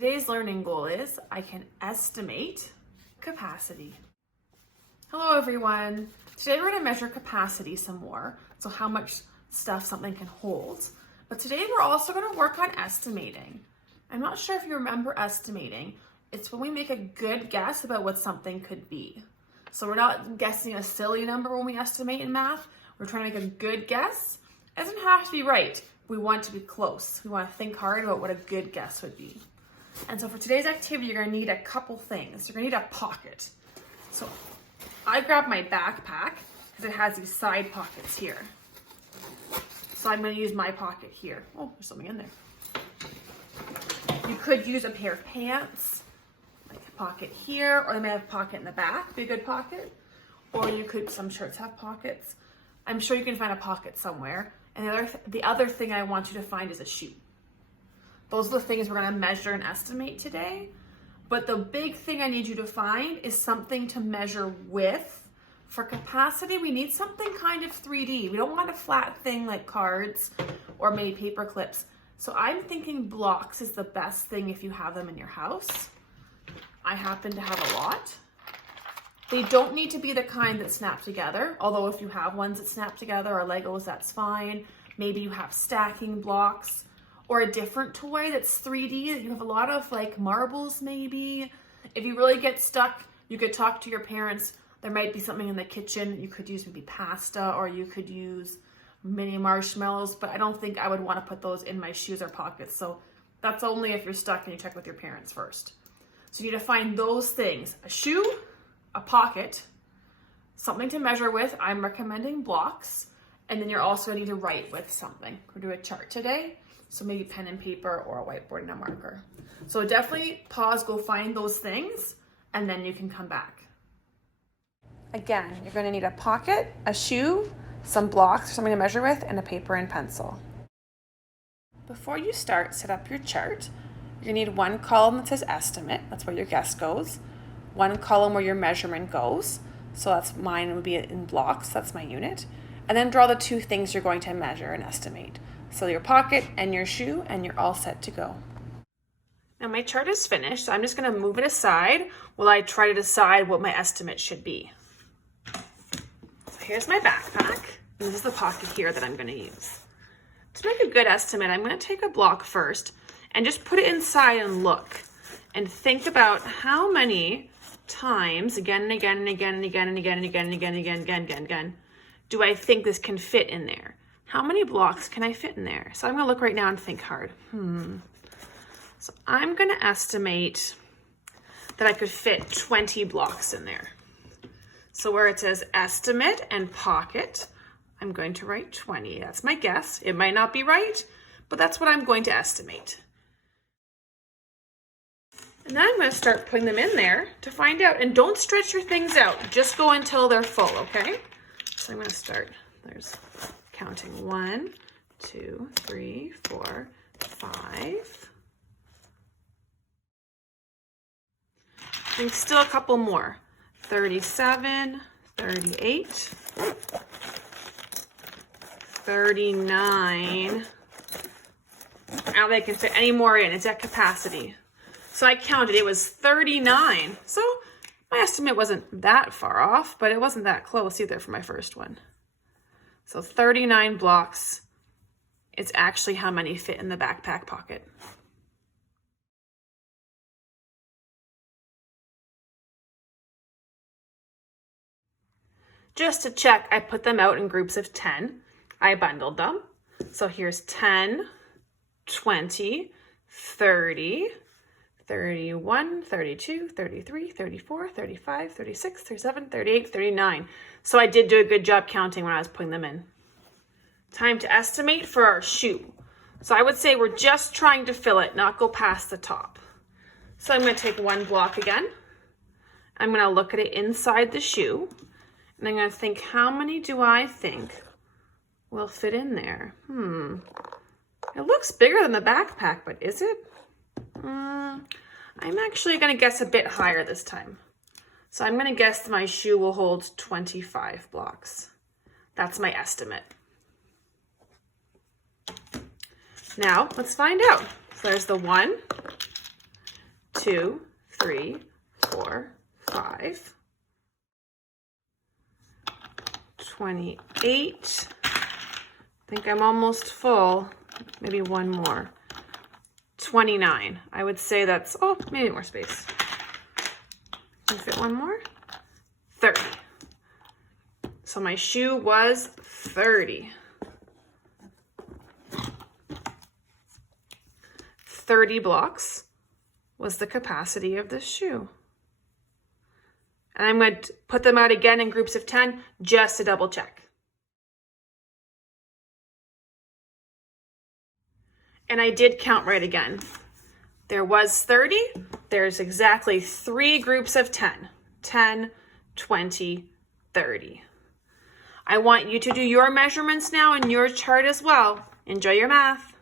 Today's learning goal is I can estimate capacity. Hello everyone. Today we're going to measure capacity some more, so how much stuff something can hold. But today we're also going to work on estimating. I'm not sure if you remember estimating. It's when we make a good guess about what something could be. So we're not guessing a silly number when we estimate in math. We're trying to make a good guess. It doesn't have to be right. We want to be close. We want to think hard about what a good guess would be. And so for today's activity, you're going to need a couple things. You're going to need a pocket. So I grabbed my backpack because it has these side pockets here. So I'm going to use my pocket here. Oh, there's something in there. You could use a pair of pants, like a pocket here, or they may have a pocket in the back, be a good pocket. Or you could, some shirts have pockets. I'm sure you can find a pocket somewhere. And the other thing I want you to find is a shoe. Those are the things we're going to measure and estimate today. But the big thing I need you to find is something to measure with. For capacity, we need something kind of 3D. We don't want a flat thing like cards or maybe paper clips. So I'm thinking blocks is the best thing if you have them in your house. I happen to have a lot. They don't need to be the kind that snap together, although if you have ones that snap together or Legos, that's fine. Maybe you have stacking blocks. Or a different toy that's 3D. You have a lot of like marbles maybe. If you really get stuck, you could talk to your parents. There might be something in the kitchen. You could use maybe pasta, or you could use mini marshmallows, but I don't think I would want to put those in my shoes or pockets. So that's only if you're stuck and you check with your parents first. So you need to find those things: a shoe, a pocket, something to measure with. I'm recommending blocks. And then you're also going to need to write with something. We're doing a chart today. So maybe pen and paper or a whiteboard and a marker. So definitely pause, go find those things, and then you can come back. Again, you're going to need a pocket, a shoe, some blocks, something to measure with, and a paper and pencil. Before you start, set up your chart. You're going to need one column that says estimate. That's where your guess goes. One column where your measurement goes. So that's mine would be in blocks. That's my unit. And then draw the two things you're going to measure and estimate. So your pocket and your shoe, and you're all set to go. Now my chart is finished, so I'm just going to move it aside while I try to decide what my estimate should be. So here's my backpack, and this is the pocket here that I'm going to use. To make a good estimate, I'm going to take a block first and just put it inside and look and think about how many times, again and again and again and again and again and again and again and again and again and again, do I think this can fit in there? How many blocks can I fit in there? So I'm going to look right now and think hard. So I'm going to estimate that I could fit 20 blocks in there. So where it says estimate and pocket, I'm going to write 20. That's my guess. It might not be right, but that's what I'm going to estimate. And then I'm going to start putting them in there to find out. And don't stretch your things out. Just go until they're full, okay? So I'm going to start. There's counting 1, 2, 3, 4, 5. I think still a couple more. 37, 38, 39. Now they can fit any more in. It's at capacity. So I counted, it was 39. So my estimate wasn't that far off, but it wasn't that close either for my first one. So 39 blocks, it's actually how many fit in the backpack pocket. Just to check, I put them out in groups of 10. I bundled them. So here's 10, 20, 30, 31, 32, 33, 34, 35, 36, 37, 38, 39. So I did do a good job counting when I was putting them in. Time to estimate for our shoe. So I would say we're just trying to fill it, not go past the top. So I'm going to take one block again. I'm going to look at it inside the shoe. And I'm going to think, how many do I think will fit in there? It looks bigger than the backpack, but is it? I'm actually going to guess a bit higher this time. So I'm going to guess my shoe will hold 25 blocks. That's my estimate. Now, let's find out. So there's the 1, 2, 3, 4, 5. 28. I think I'm almost full. Maybe one more. 29. I would say that's, oh, maybe more space. Can fit one more? 30. So my shoe was 30. 30 blocks was the capacity of this shoe. And I'm going to put them out again in groups of 10 just to double check. And I did count right again. There was 30. There's exactly 3 groups of 10. 10, 20, 30. I want you to do your measurements now in your chart as well. Enjoy your math.